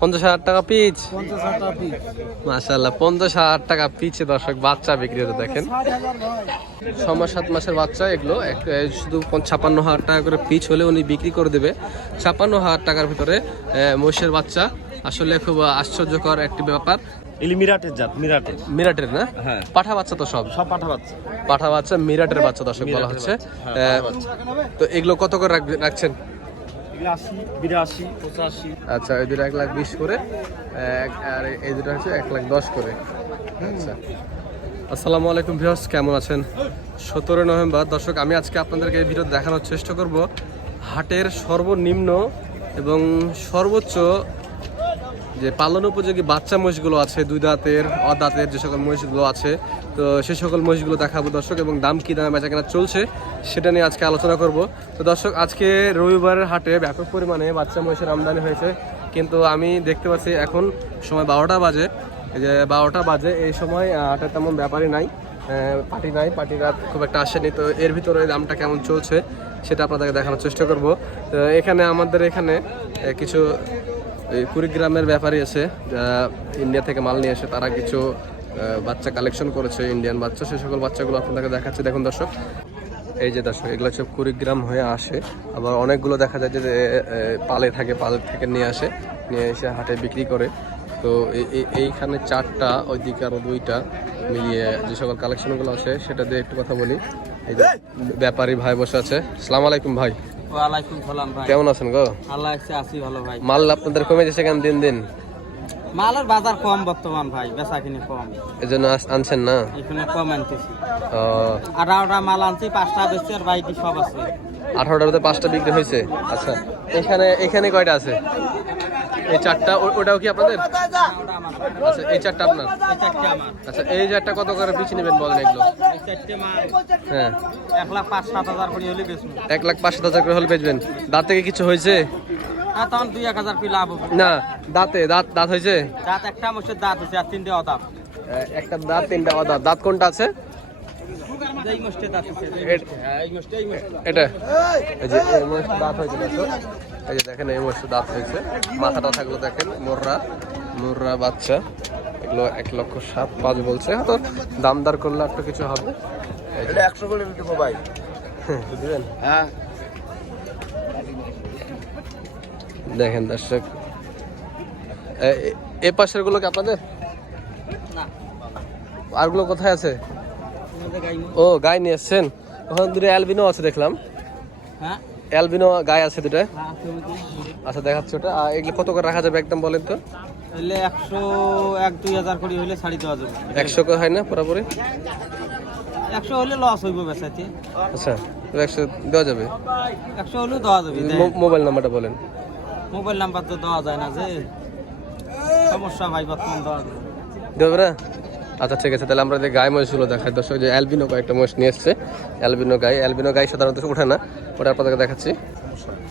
পঞ্চাশ হাজার টাকা পিচ? মাশাল্লাহ পঞ্চাশ হাজার টাকা পিচে দর্শক বাচ্চা বিক্রি হতে দেখেন। ছ মাস সাত মাসের বাচ্চা এগুলো। এক- শুধু ছাপ্পান্ন হাজার টাকা করে পিচ হলে উনি বিক্রি করে দেবে। ছাপ্পান্ন হাজার টাকার ভিতরে মহিষের বাচ্চা। আসলে খুব আশ্চর্যকর একটি ব্যাপার। এলি মিরাটের জাত মিরাটের। মিরাটের না? হ্যাঁ। পাঠা বাচ্চা তো সব। সব পাঠা বাচ্চা। পাঠা বাচ্চা মিরাটের বাচ্চা দর্শক বলা হচ্ছে। হ্যাঁ, তো এগুলো কত করে রাখছেন এগুলো আশি বিরাশি পঁচাশি আচ্ছা এই দুটো এক লাখ বিশ করে আর এই দুটো হচ্ছে এক লাখ দশ করে। আচ্ছা। আসসালামু আলাইকুম ভিউয়ার্স, কেমন আছেন? সতেরো নভেম্বর। দর্শক, আমি আজকে আপনাদেরকে এই ভিডিও দেখানোর চেষ্টা করব হাটের সর্বনিম্ন এবং সর্বোচ্চ যে পালন উপযোগী বাচ্চা মহিষগুলো আছে, দুই দাঁতের অদাঁতের যে সকল মহিষগুলো আছে, তো সে সকল মহিষগুলো দেখাবো দর্শক, এবং দাম কী দামে বেচা কেনা চলছে সেটা নিয়ে আজকে আলোচনা করব। তো দর্শক আজকে রবিবারের হাটে ব্যাপক পরিমাণে বাচ্চা মহিষের আমদানি হয়েছে। কিন্তু আমি দেখতে পাচ্ছি এখন সময় বারোটা বাজে। যে বারোটা বাজে এই সময় আহ, হাটে তেমন ব্যাপারই নাই। পার্টি নাই পার্টি রাত খুব একটা আসেনি। তো এর ভিতরে দামটা কেমন চলছে সেটা আপনাদেরকে দেখানোর চেষ্টা করব। তো এখানে আমাদের এখানে কিছু কুড়িগ্রামের ব্যাপারই আছে যারা ইন্ডিয়া থেকে মাল নিয়ে এসে তারা কিছু বাচ্চা কালেকশন করেছে ইন্ডিয়ান বাচ্চা সে সকল বাচ্চাগুলো আপনাদেরকে দেখাচ্ছে। দেখুন দর্শক। এই যে দর্শক এগুলো হচ্ছে কুড়িগ্রাম হয়ে আসে। আবার অনেকগুলো দেখা যায় যে পালে থাকে পালে থেকে নিয়ে আসে নিয়ে এসে হাটে বিক্রি করে। তো এই- এই- এইখানে চারটা ওই ওইদিকে আরও দুইটা মিলিয়ে যে সকল কালেকশনগুলো আছে সেটা দিয়ে একটু কথা বলি। এই যে ব্যাপারী ভাই বসে আছে। সালাম আলাইকুম ভাই। কেমন আছেন গো? আল্লাহ আছে ভালো ভাই। মাল আপনাদের কমে যাচ্ছে কেন দিন দিন? মালের বাজার কম বর্তমান ভাই বেচা কিনে কম। এই জন্য আনছেন না? এখানে কম আনতেছি। আঠারোটা মাল আনছি পাঁচটা বেশি আর বাইটি সব আছে। আঠারোটার মধ্যে পাঁচটা বিক্রি হয়েছে? আচ্ছা এখানে এখানে কয়টা আছে? এই চারটা ওটাও কি আপনাদের। আচ্ছা এই চারটা আপনার? আচ্ছা এই চারটা কত করে পিছিয়ে নেবেন বলেন এগুলো? হ্যাঁ। এক লাখ পাঁচ সাত হাজার করে হলে বেচবো। এক লাখ পাঁচ সাত হাজার করে হলে বেচবেন। দাঁত থেকে কিছু হয়েছে? তখন দুই এক হাজার কি লাভ না দাঁতে দাঁত দাঁত হয়েছে? দাঁত একটা মোষের দাঁত হচ্ছে আর তিনটে অদাপ একটা দাঁত তিনটা অদাঁত। দাঁত কোনটা আছে? এটা এই যে এই মহিষটা দাঁত। হয়েছে। এই যে দেখেন এই দাঁত হয়েছে। মাথাটা থাকল দেখেন মোররা মোররা বাচ্চা। এগুলো এক লক্ষ সাত পাঁচ বলছে। তো দাম দর করলে একটু কিছু হবে। একশো করে দেবো ভাই। হ্যাঁ। দেখেন দর্শক। এ- পাশেরগুলো কি আপনাদের? আরগুলো কোথায় আছে? গাই ও গায়ে নিয়ে এসছেন। ওখানে দুটো অ্যালবিনো আছে দেখলাম। হ্যাঁ। অ্যালবিনো গায়ে আছে দুটো। হ্যাঁ? আচ্ছা দেখাচ্ছি ওটা। আর এগুলো কত করে রাখা যাবে একদম বলেন তো? একশো এক দুই হাজার করে হইলে শাড়ি দেওয়া যাবে। একশো করে হয় না পুরোপুরি? একশো হলে লস হইব বেচাতে আচ্ছা একশো দেওয়া যাবে। একশো হলেও দেওয়া যাবে মোবাইল নাম্বারটা বলেন। মোবাইল নাম্বার তো দেওয়া যায় না যে। সমস্যা ভাই বর্তমান দেওয়া আচ্ছা ঠিক আছে, তাহলে আমরা যে গায়ে মহিষগুলো দেখাই। দর্শক যে অ্যালবিনো কয়েকটা মহিষ নিয়ে এসছে। অ্যালবিনো গাই অ্যালবিনো গাই সাধারণত ওঠে না, ওটা আপনাদেরকে দেখাচ্ছি।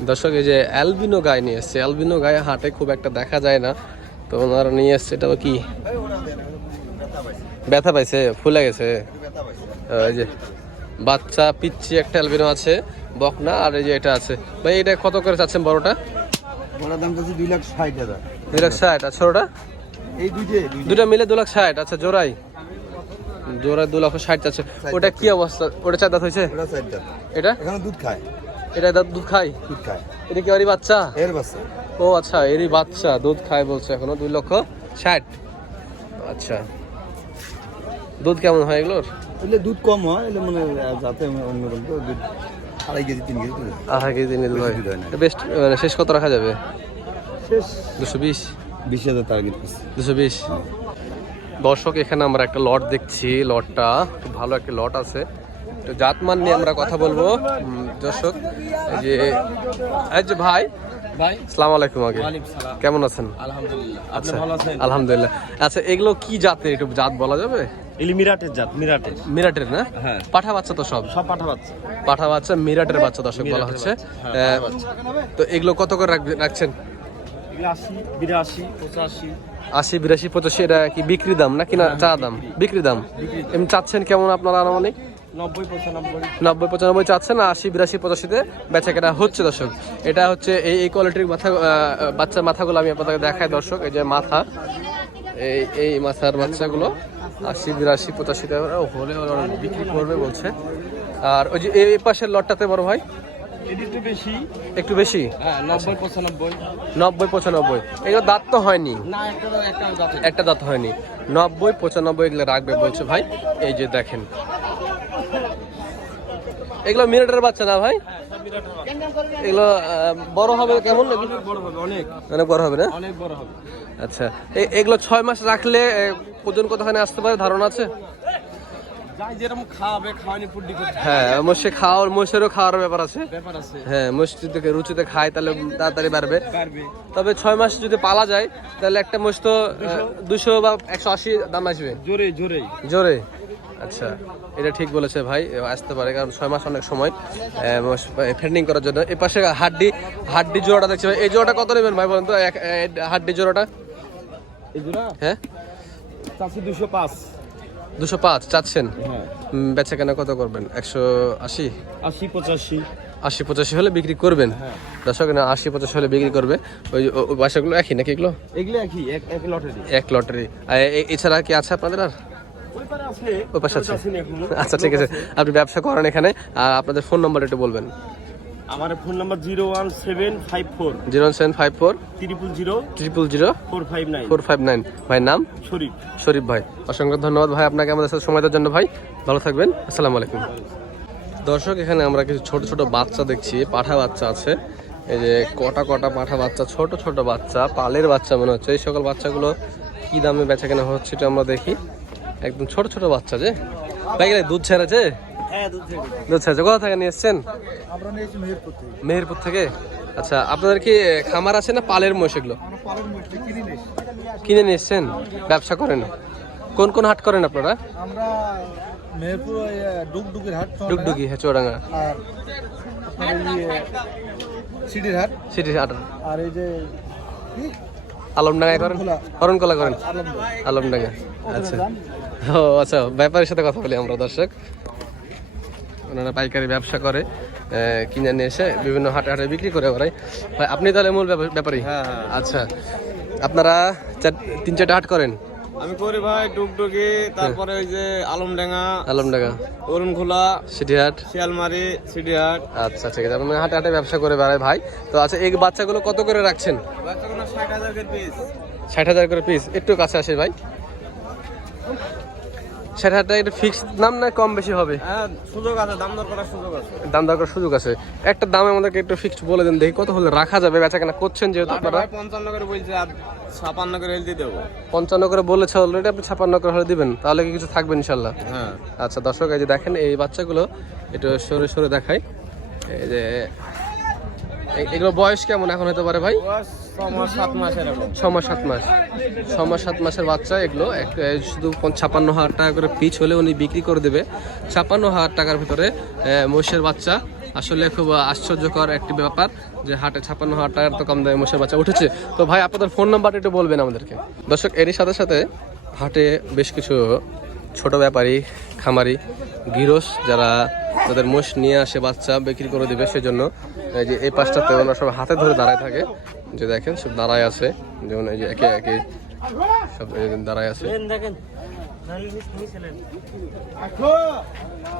দর্শক, এই যে অ্যালবিনো গায়ে নিয়ে এসছে। অ্যালবিনো গায়ে হাটে খুব একটা দেখা যায় না। তো ওনারা নিয়ে এসছে এটা কি? ব্যথা পাইছে, ফুলে গেছে। এই যে বাচ্চা পিচ্ছি একটা অ্যালবিনো আছে, বকনা, আর এই যে এটা আছে। ভাই, এটা কত করে চাচ্ছেন বড়টা? বড়ার দাম চাচ্ছি দুই লাখ ষাট হাজার। দুই লাখ ষাট আর ছোটটা? এই দুইটে দুটা মিলে দু লাখ ষাট আচ্ছা জোড়াই। জোড়ায় দু লাখ ষাট আছে। ওটা কি অবস্থা? ওটা চার দাঁত হয়েছে? এটা? এখানে দুধ খায়। এটা দাঁত দুধ খায়? দুধ খায়। এটা কি ওরই বাচ্চা? এর বাচ্চা। ও আচ্ছা এরই বাচ্চা দুধ খায় বলছে এখনও দুই লক্ষ ষাট। আচ্ছা। দুধ কেমন হয় এগুলোর? এলে দুধ কম হয় এলে মানে যাতে তো দুধ আড়াই কেজি তিন কেজি আড়াই কেজি তিন কেজি হয় হয়। বেস্ট মানে শেষ কত রাখা যাবে? শেষ। দুশো বিশ? বিশ হাজার টার্গেট দুশো বিশ? দর্শক এখানে আমরা একটা লট দেখছি। লটটা খুব ভালো একটা লট আছে। তো জাতমান নিয়ে আমরা কথা বলব। দর্শক যে ভাই ভাই? সালাম আলাইকুম আগে। কেমন আছেন? আলহামদুলিল্লাহ। আচ্ছা। আলহামদুলিল্লাহ। আচ্ছা এগুলো কি জাতের? একটু জাত বলা যাবে? মিরাটের জাত মিরাটের। মিরাটের না? হ্যাঁ। পাঠা বাচ্চা তো সব? সব পাঠা বাচ্চা। পাঠা বাচ্চা মিরাটের বাচ্চা দর্শক বলা হচ্ছে। হ্যাঁ, তো এগুলো কত করে রাখছেন? আশি বিরাশি পঁচাশি। এটা কি বিক্রি দাম নাকি না চা দাম? বিক্রি। দাম। এমনি চাচ্ছেন কেমন আপনারা আনুমানিক? নব্বই পঁচানব্বই নব্বই পঁচানব্বই চাচ্ছেন আশি বিরাশি পঁচাশিতে বেচা কেনা হচ্ছে দর্শক। এটা হচ্ছে এই এই কোয়ালিটির মাথা বাচ্চার মাথাগুলো আমি আপনাদের দেখাই দর্শক এই যে মাথা এই এই মাথার বাচ্চাগুলো আশি বিরাশি পঁচাশিতে হলে বিক্রি করবে বলছে। আর ওই যে এই পাশের লটটাতে বড় ভাই? একটু বেশি। একটু বেশি? হ্যাঁ নব্বই পঁচানব্বই। নব্বই পঁচানব্বই। এগুলো দাঁত তো হয়নি? না একটা দাঁত হয়নি। নব্বই পঁচানব্বই এগুলো রাখবে বলছে ভাই। এই যে দেখেন এগুলো মিনিটের বাচ্চা না ভাই? এগুলো আহ, বড় হবে কেমন? এগুলো অনেক বড় হবে অনেক। অনেক বড় হবে না? অনেক বড় হবে। আচ্ছা এ- এগুলো ছয় মাস রাখলে ওজন কতখানি আসতে পারে ধারণা আছে? যেরকম খাওয়াবে খাওয়ানি পুড্ডি হ্যাঁ মোষে খাওয়ার মোষেরও খাওয়ার ব্যাপার আছে। ব্যাপার আছে। হ্যাঁ মোষ যদি রুচিতে খায় তাহলে তাড়াতাড়ি বাড়বে। তবে ছয় মাস যদি পালা যায় তাহলে একটা মোষ তো দুশো। বা একশো আশি দাম আসবে। জোরে। জোরে? আচ্ছা এটা ঠিক বলেছে ভাই আসতে পারে কারণ ছয় মাস অনেক সময় ফেন্ডিং করার জন্য। এই পাশে হাড্ডি হাড্ডি জোড়াটা দেখছি ভাই। এই জোড়াটা কত নেবেন ভাই বলেন তো? হাড্ডি জোড়াটা? হ্যাঁ? দুশো পাঁচ। দুশো পাঁচ চাচ্ছেন? হ্যাঁ। বেচা কেনা কত করবেন? একশো আশি? আশি পঁচাশি। আশি পঁচাশি হলে বিক্রি করবেন? হ্যাঁ। দর্শক না আশি পঁচাশি হলে বিক্রি করবে। ওই বাসাগুলো একই নাকি এগুলো? এগুলো একই এক লটারি। এক লটারি। এ- এছাড়া কি আছে আপনাদের আর? ওই পাশে আছে। আচ্ছা ঠিক আছে। আপনি ব্যবসা করেন এখানে আর আপনাদের ফোন নাম্বার একটু বলবেন। আমার phone number zero one seven five four. Zero seven five four. Triple zero. Triple zero. Four five nine. Four five nine. ভাই নাম? শরীফ। শরীফ ভাই। অসংখ্য ধন্যবাদ ভাই আপনাকে আমাদের সাথে সময় দেওয়ার জন্য ভাই। ভালো থাকবেন। আসসালামু আলাইকুম। দর্শক এখানে আমরা কিছু ছোট ছোট বাচ্চা দেখছি। পাঠা বাচ্চা আছে। এই যে কটা কটা পাঠা বাচ্চা ছোট ছোট বাচ্চা পালের বাচ্চা মনে হচ্ছে। এই সকল বাচ্চাগুলো কি দামে বেচা কেনা হচ্ছে এটা আমরা দেখি। একদম ছোট ছোট বাচ্চা যে? ভাই দুধ ছেড়েছে হ্যাঁ দুধ ছেড়েছে কোথা থেকে নিয়ে এসছেন? মেহেরপুর থেকে। আচ্ছা আপনাদের কি খামার আছে না পালের মোষ এগুলো? কিনে নিয়ে এসছেন? ব্যবসা করেন? কোন কোন হাট করেন আপনারা? ডুগডুগি হ্যাঁ চৌরাঙ্গা সিটির হাট। সিটি হাট। আর এই যে? আলমডাঙ্গায় করেন? হরণকলা করেন? আলমডাঙ্গা। আচ্ছা। ও আচ্ছা ব্যাপারের সাথে কথা বলি আমরা দর্শক। ওনারা পাইকারি ব্যবসা করে কিনে নিয়ে এসে বিভিন্ন হাটে হাটে বিক্রি করে ওরাই। ভাই আপনি তাহলে মূল ব্যাপা- ব্যাপারী? হ্যাঁ, আচ্ছা। আপনারা তিন চারটা হাট করেন? আমি করি ভাই ডুগডুগি তারপরে ওই যে আলমডাঙ্গা আলমডাঙ্গা। অরুণখোলা সিটিহাট। শিয়ালমারি সিডিহাট আচ্ছা ঠিক আছে। আপনি হাটে হাটে ব্যবসা করে বেড়ায় ভাই। তো আচ্ছা এই বাচ্চাগুলো কত করে রাখছেন? বাচ্চাগুলো ষাট হাজার করে পিস ষাট হাজার করে পিস একটু কাছে আসে ভাই। ষাট হাজার টাকা ফিক্স দাম না কম বেশি হবে? হ্যাঁ সুযোগ আছে দাম দর করার সুযোগ আছে। দাম দর করার সুযোগ আছে। একটা দাম আমাদেরকে একটু ফিক্সড বলে দেন দেখি কত হলে রাখা যাবে বেচা কেনা করছেন যেহেতু আপনারা। পঞ্চান্ন করে বলছে আর ছাপান্ন করে হেলদি দেবো। পঞ্চান্ন করে বলেছে অলরেডি আপনি ছাপান্ন করে হলে দিবেন তাহলে কি কিছু থাকবে ইনশাল্লাহ? হ্যাঁ। আচ্ছা দর্শক এই যে দেখেন এই বাচ্চাগুলো একটু সরে সরে দেখাই। এই যে এগুলো বয়স কেমন এখন হতে পারে ভাই? বয়স ছ মাস সাত মাস। ছ মাস সাত মাসের বাচ্চা এগুলো। শুধু ছাপ্পান্ন হাজার টাকা করে পিচ হলে উনি বিক্রি করে দেবে। হাজার টাকার ভিতরে বাচ্চা। আসলে খুব আশ্চর্যকর একটি ব্যাপার যে হাটে ছাপ্পান্ন হাজার টাকার তো কম দামে মহিষের বাচ্চা উঠেছে। তো ভাই, আপনাদের ফোন নাম্বারটা একটু বলবেন আমাদেরকে। দর্শক, এরই সাথে সাথে হাটে বেশ কিছু ছোট ব্যাপারী, খামারি গিরস যারা তাদের মোষ নিয়ে আসে বাচ্চা বিক্রি করে দেবে সেজন্য। এই যে এই পাশটাতে ওনারা সব হাতে ধরে দাঁড়ায় থাকে। যে দেখেন সব দাঁড়ায় আছে। যেমন এই যে একে একে সব দাঁড়ায় আছে। দেখেন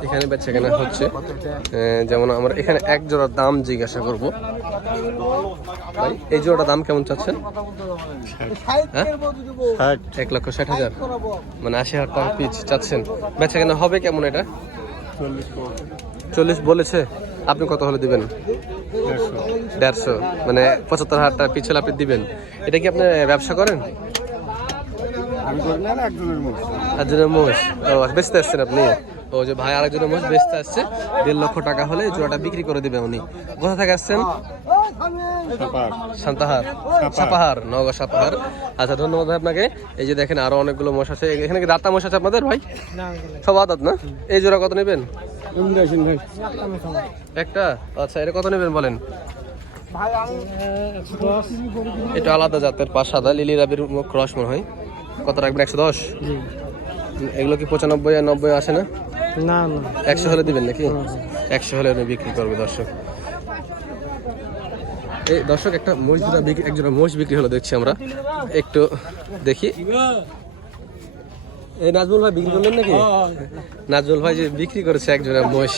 এখানে বেচা কেনা হচ্ছে। যেমন আমরা এখানে এক জোড়ার দাম জিজ্ঞাসা করব। ভাই এই জোড়াটার দাম কেমন চাচ্ছেন? হ্যাঁ? এক লক্ষ ষাট হাজার। মানে আশি হাজার টাকা পিচ চাচ্ছেন। বেচা কেনা হবে কেমন এটা? চল্লিশ বলেছে। আপনি কত হলে দিবেন? দেড়শো। মানে পঁচাত্তর হাজার টাকা পিছলে আপনি দিবেন। এটা কি আপনি ব্যবসা করেন? একজনের মোষ। ও বেচতে আসছেন আপনি? ও যে ভাই আরেকজনের মোষ বেচতে আসছে। দেড় লক্ষ টাকা হলে জোড়াটা বিক্রি করে দেবে উনি। কোথা থেকে আসছেন? সান্তাহার সাপাহার নগর সাপাহার। আচ্ছা ধন্যবাদ ভাই আপনাকে। এই যে দেখেন আরও অনেকগুলো মোষ আছে। এখানে কি দাঁতা মোষ আছে আপনাদের ভাই? সব আদাত না? এই জোড়া কত নেবেন? একটা? আচ্ছা এটা কত নেবেন বলেন? এটা আলাদা জাতের পাঁচ সাদা লিলি রাবির মুখ ক্রস মনে হয়। কত রাখবেন একশো দশ? এগুলো কি পঁচানব্বই আর নব্বই আসে না? না একশো হলে দিবেন নাকি? একশো হলে বিক্রি করবে দর্শক। এই দর্শক, একটা মহিষ দুটা বিক্রি একজোড়া মহিষ বিক্রি হলো, দেখছি আমরা। একটু দেখি। এই নাজমুল ভাই বিক্রি করলেন নাকি? নাজমুল ভাই যে বিক্রি করেছে একজোড়া মহিষ।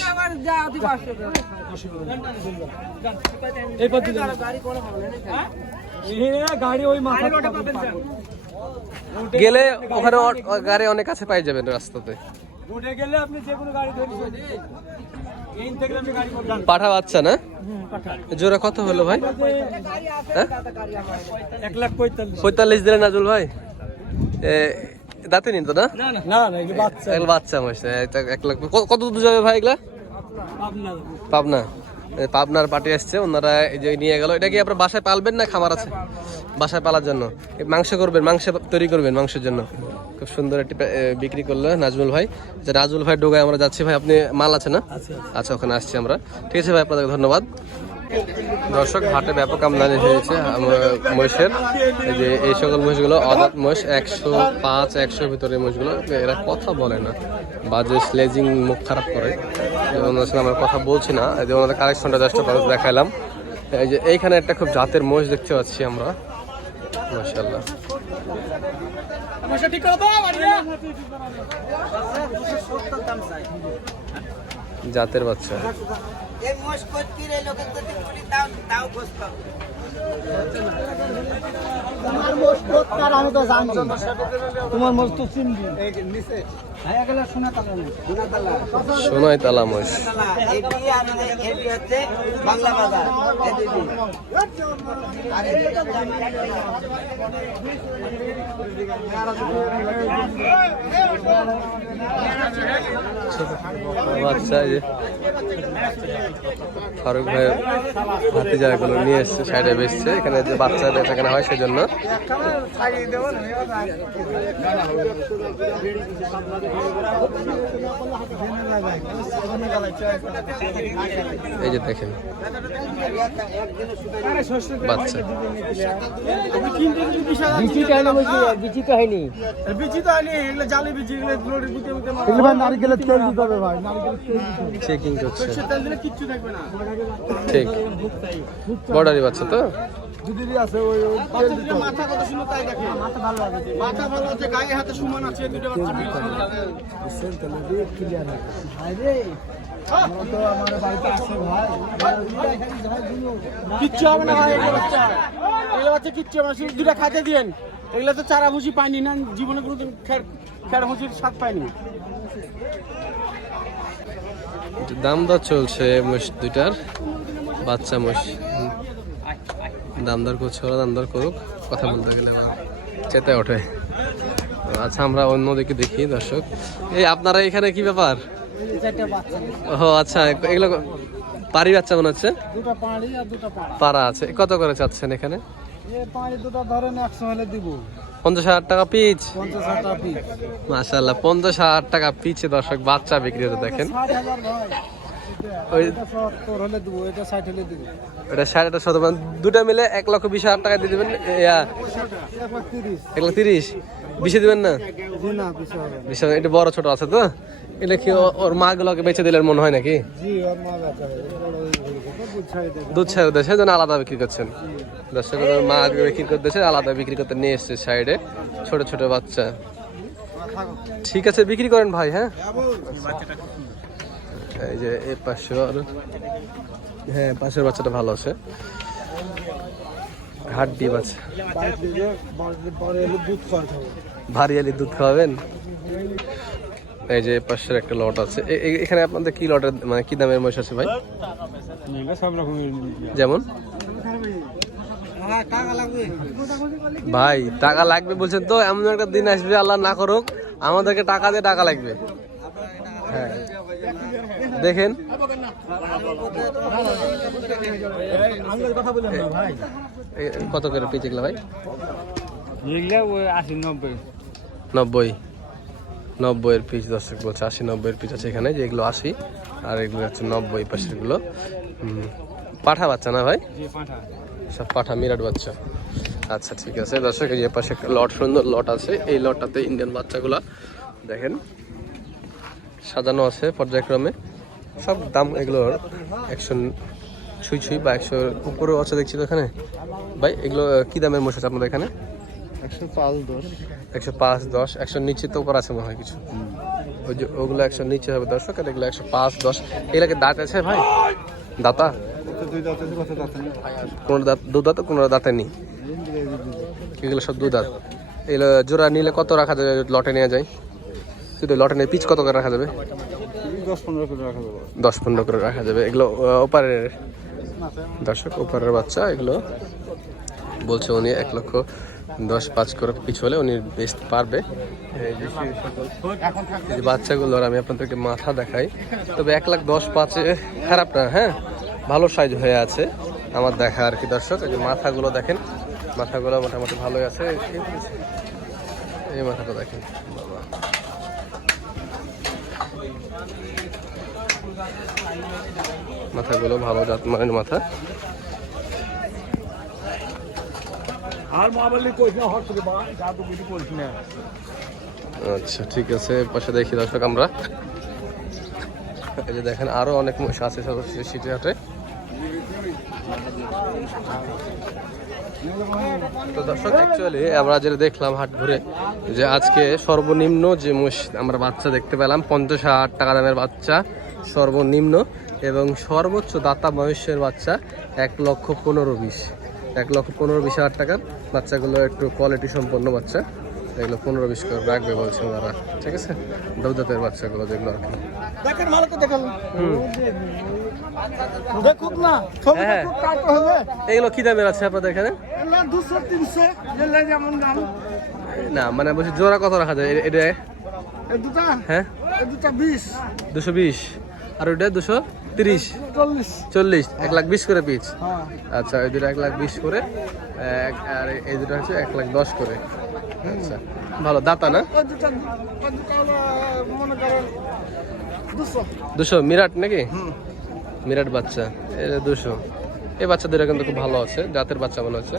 গেলে ওখানে গাড়ি অনেক কাছে পাই যাবেন রাস্তাতে। গেলে আপনি যে কোনো গাড়ি ধরে পাঠা বাচ্চা না? জোড়া কত হলো ভাই? হ্যাঁ? পঁয়তাল্লিশ দিলেন নাজুল ভাই? দাঁতে নিন তো না? বাচ্চা। বাচ্চা এক লাখ কত দূর যাবে ভাই এগুলা? পাবনা। পাবনার পার্টি আসছে ওনারা এই যে নিয়ে গেল। এটা কি আপনার বাসায় পালবেন না খামার আছে? বাসায় পালার জন্য। মাংস করবেন মাংস তৈরি করবেন মাংসের জন্য। খুব সুন্দর একটি বিক্রি করল নাজমুল ভাই। যে নাজমুল ভাই ডোগায় আমরা যাচ্ছি ভাই আপনি মাল আছে না আচ্ছা ওখানে আসছি আমরা। ঠিক আছে ভাই আপনাদের ধন্যবাদ। দর্শক, হাটে ব্যাপক আমদানি হয়েছে মহিষের। যে এই সকল মহিষগুলো অদাত মহিষ, একশো পাঁচ, একশোর ভিতরে মহিষগুলো, এরা কথা বলে না। বা যে স্লেজিং মুখ খারাপ করে। এই ওনাদের সঙ্গে আমরা কথা বলছি না। যে ওনাদের কালেকশনটা জাস্ট দেখাইলাম। এই যে এইখানে একটা খুব জাতের মহিষ দেখতে পাচ্ছি আমরা। দাও জাতের বাচ্চা। এই মোষ করতে রে লোকের কুড়ি দাও তাও বসতো সোনাই তালা যে ফারুক ভাই ভাতিজা এগুলো নিয়ে এসছে সাইডে বেসছে এখানে যে বাচ্চা বেচাকেনা হয় সেজন্য। এই যে দেখেন, বাচ্চা। ঠিক, বর্ডারি বাচ্চা তো? দুদিনই আছে ওই দিতে হবে। মাথা কত সুন্দর তাই দেখে মাথা ভালো আছে। মাথা ভালো আছে গায়ে হাতে সমান আছে দুটো বাচ্চা ক্লিয়ার ভাই রে। তো আমার বাড়িতে আছে ভাই। কিচ্ছু হবে না ভাই এগুলো বাচ্চা। এগুলো বাচ্চা কিচ্ছু হবে শুধু দুটো খাইতে দিয়েন। এগুলো তো চারা ভুসি পাইনি না জীবনে কোনোদিন খের খের ভুসির স্বাদ পাইনি। একটু দাম দর চলছে মোষ দুইটার বাচ্চা মোষ হুম। দাম দর করছে ওরা দাম দর করুক কথা বলতে গেলে আবার চেতে ওঠে। আচ্ছা আমরা অন্যদিকে দেখি দর্শক। এই আপনারা এখানে কি ব্যাপার? ও আচ্ছা এগুলো পারি বাচ্চা মনে হচ্ছে? পাড়ি পাড়া। পাড়া আছে। কত করে চাচ্ছেন এখানে? পাড়ি পঞ্চাশ হাজার টাকা পিচ। হাজার পঞ্চাশ হাজার টাকা পিচে দর্শক বাচ্চা বিক্রি হতে দেখেন। সাড়ে দুটা মিলে এক লক্ষ বিশ হাজার টাকা দিয়ে দেবেন এক লাখ তিরিশ। বিশে দেবেন না? এটা বড় ছোট আছে তো? এটা কি ওর মা গুলোকে বেঁচে দিলেন মনে হয় নাকি? দুধ ছাড়ি দেশে যেন আলাদা বিক্রি করছেন। দর্শক মা বিক্রি করতে দেশে আলাদা বিক্রি করতে নিয়ে এসছে সাইডে ছোট ছোট বাচ্চা। ঠিক আছে বিক্রি করেন ভাই হ্যাঁ? এই যে এই পাশে আরও। হ্যাঁ পাশের বাচ্চাটা ভালো আছে। হাড্ডি বাচ্চা ভারী আলি দুধ খাওয়াবেন? এই যে পাশের একটা লট আছে। এ- এ- এখানে আপনাদের কি লটের মানে কি দামের মহিষ আছে ভাই? সব রকমের যেমন? ভাই, টাকা লাগবে বলছেন তো, এমন একটা দিন আসবে, আল্লাহ না করুক, আমাদেরকে টাকা দিয়ে টাকা লাগবে। হ্যাঁ। দেখেন। কত করে পিচ এগুলো ভাই? আশি নব্বই। নব্বই নব্বইয়ের পিচ দর্শক বলছে, আশি নব্বইয়ের পিচ আছে এখানে যেগুলো আশি, আর এগুলো হচ্ছে নব্বই পাশেরগুলো পাঠা বাচ্চা না ভাই? সব পাঠা, মিরাট বাচ্চা। আচ্ছা ঠিক আছে। দর্শক, এই পাশে একটা লট, সুন্দর লট আছে। এই লটটাতে ইন্ডিয়ান বাচ্চাগুলা, দেখেন, সাজানো আছে পর্যায়ক্রমে। সব দাম এগুলোর একশো ছুঁই ছুঁই বা একশোর উপরেও আছে দেখছি তো এখানে। ভাই এগুলো কি দামের মোষ আছে আপনাদের এখানে? একশো পাঁচ দশ। একশো পাঁচ দশ একশোর নিচে তো উপর আছে মনে হয় কিছু। ওই যে ওগুলো একশো নিচে হবে দর্শক আর এগুলো একশো পাঁচ দশ। এগুলোকে দাঁত আছে ভাই? দাতা? কোনো দাঁত দু দাঁত কোনো দাঁতে নেই। এগুলো সব দু দাঁত। এগুলো জোড়া নিলে কত রাখা যাবে? লটে নেওয়া যায়। কিন্তু লটে নিয়ে পিচ কত করে রাখা যাবে? দশ পনেরো করে রাখা যাবে। এগুলো ওপারের দর্শক, ওপারের বাচ্চা, এগুলো বলছে উনি এক লক্ষ দশ পাঁচ করে পিছ হলে উনি বেচতে পারবে। এই বাচ্চাগুলোর আমি আপনাদেরকে মাথা দেখাই। তবে এক লাখ দশ পাঁচে খারাপ না হ্যাঁ? ভালো সাইজ হয়ে আছে আমার দেখা আর কি দর্শক। এই মাথাগুলো দেখেন, মাথাগুলো মোটামুটি ভালোই আছে। এই মাথাটা দেখেন, বাবা। মাথাগুলো ভালো জাত মানের মাথা। আর মা বললি কইস না হট করে বা যা তো কিছু করিস না। আচ্ছা ঠিক আছে পাশে দেখি দর্শক আমরা। এই যে দেখেন আরও অনেক মহিষ আছে সিটি হাটে। তো দর্শক অ্যাকচুয়ালি আমরা যেটা দেখলাম হাট ঘুরে যে আজকে সর্বনিম্ন যে মোষ আমরা বাচ্চা দেখতে পেলাম পঞ্চাশ হাজার টাকা দামের বাচ্চা। সর্বনিম্ন এবং সর্বোচ্চ দাতা মহেশের বাচ্চা এক লক্ষ পনেরো বিশ। এক লক্ষ পনেরো বিশ হাজার টাকার বাচ্চাগুলো একটু কোয়ালিটি সম্পন্ন বাচ্চা। এগুলো পনেরো বিশ করে রাখবে বলছে ওনারা। ঠিক আছে? দৌদাতের বাচ্চাগুলো যেগুলো আর কি। হ্যাঁ। এগুলো কি দামের আছে আপনাদের এখানে? না মানে বলছি জোড়া কত রাখা যায়? এটা? হ্যাঁ? দুশো বিশ। আর ওইটা দুশো তিরিশ। চল্লিশ। এক লাখ বিশ করে পিচ। হ্যাঁ। আচ্ছা এই দুটো এক লাখ বিশ করে আর এই দুটো হচ্ছে এক লাখ দশ করে। আচ্ছা ভালো দাতা না? ওই ওই দুশো। মিরাট নাকি? মিরাট বাচ্চা এটা দুশো। এই বাচ্চা দুটো কিন্তু খুব ভালো আছে জাতের বাচ্চা মনে হচ্ছে।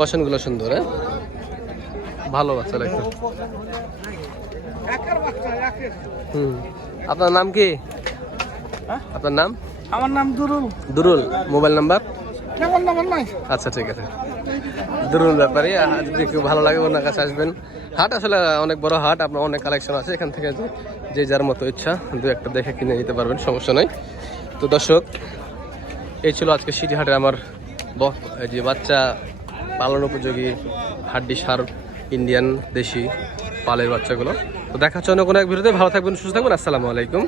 পছন্দগুলো সুন্দর হ্যাঁ? ভালো বাচ্চা লাগছে হুম। আপনার নাম কি? হ্যাঁ? আপনার নাম? আমার নাম দুরুল। Durul mobile number? আচ্ছা ঠিক আছে। দুরুল ব্যাপারে যদি কেউ ভালো লাগে ওনার কাছে আসবেন। হাট আসলে অনেক বড় হাট আপনার অনেক কালেকশন আছে। এখান থেকে যে- যার মতো ইচ্ছা দু একটা দেখে কিনে নিতে পারবেন সমস্যা নাই। তো দর্শক এই ছিল আজকে সিটি হাটে আমার যে বাচ্চা পালন উপযোগী হাড্ডি সার ইন্ডিয়ান দেশি পালের বাচ্চাগুলো। তো দেখা হচ্ছে অন্য কোনো এক ভিডিওতে। ভালো থাকবেন সুস্থ থাকবেন। আসসালামু আলাইকুম।